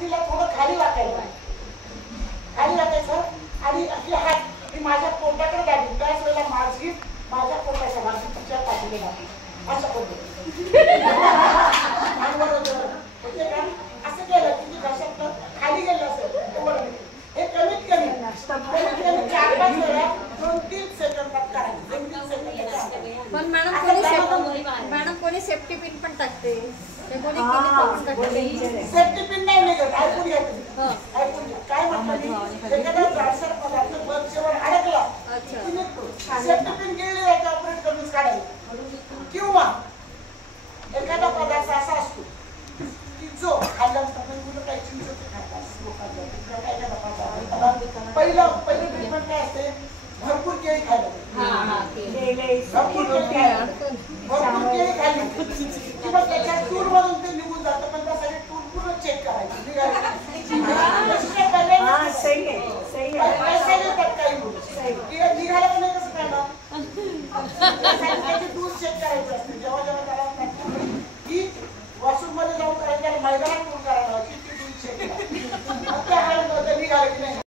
तिला थोडं खाली वाकायचं आणि आपले हात मी माझ्या पोटाकडे दाबीन. त्याच वेळेला माझी माझ्या पोटाच्या बाजू तिच्या पाठीला दाबीन. असं करतो होते का? असं केलं की घशातलं खाली गेलं असेल हे कमीत कमी 4-5 वेळा 2-3 सेकंदात करायचं. 2-3 सेकंदात. पण मॅडम कोणी सेफ्टी पिन पण टाकते. सेफ्टी पिन नाही निघत. ऐकून घ्या काय म्हणतात. एखादा जाडसर पदार्थ बल्बवर अडकला की निघतो. सेफ्टी पिन गेली आहे ऑपरेट करून काढायला. किंवा एखादा पदार्थ असा असतो की जो खाल्ल्यानंतर मुलं काही चिंचोचे खातात. पहिलं ट्रीटमेंट काय असते. भरपूर केळी खायला भरपूर केळी खाल्ली किंवा त्याच्या टूर मधून ते निघून जातं. पण त्यासाठी टूर पूर्ण चेक करायची. पैसे देतात काही निघाला पण नाही. कसं करणार. त्याची टूर चेक करायची असते. जेव्हा त्याला की वॉशरूम मध्ये जाऊन करायला मैदानात